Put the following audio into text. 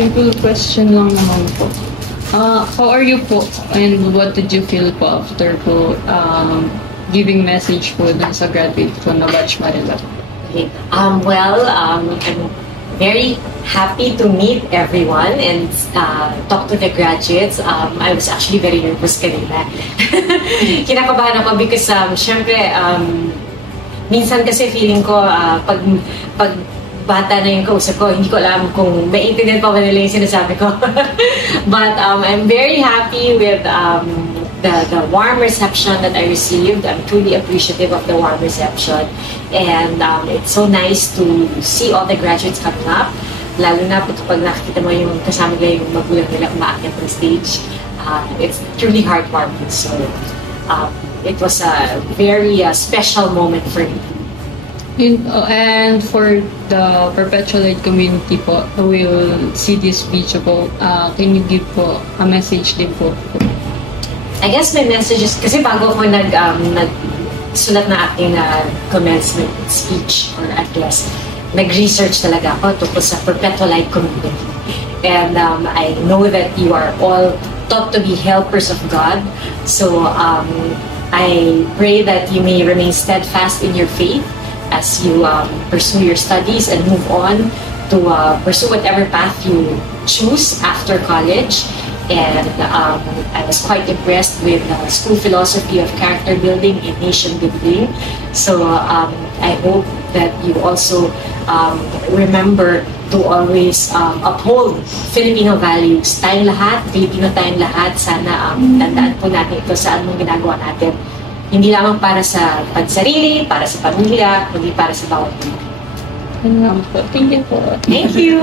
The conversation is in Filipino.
simple question lang naman po. How are you po and what did you feel po after po giving message po dun sa graduate po na batch Manila? Okay. I'm very happy to meet everyone and talk to the graduates. I was actually very nervous kanina. Kinakabahan ako because syempre minsan kasi feeling ko pag bata na yung kausap ko, hindi ko alam kung maintindihan pa ba nila yung sinasabi ko. But I'm very happy with the warm reception that I received. I'm truly appreciative of the warm reception. And it's so nice to see all the graduates coming up. Lalo na pag nakikita mo yung kasama nila yung magulang nila umaakyat ng stage. It's truly heartwarming. So it was a very special moment for me. And for the Perpetual Light community po, who will see this video po, can you give po a message din po? I guess my message is, kasi bago ako nagsulat na aking commencement speech or address, nag-research talaga ako tungkol sa Perpetual Light community. And I know that you are all taught to be helpers of God. So I pray that you may remain steadfast in your faith as you pursue your studies and move on to pursue whatever path you choose after college. And I was quite impressed with the school philosophy of character building and nation building. So I hope that you also remember to always uphold Filipino values. Tayong lahat, Filipino tayong lahat, sana tandaan po natin ito sa anong ginagawa natin. Hindi lamang para sa pagsarili, para sa pamilya, kundi para sa bawat Pilipino. Thank you po. Thank you!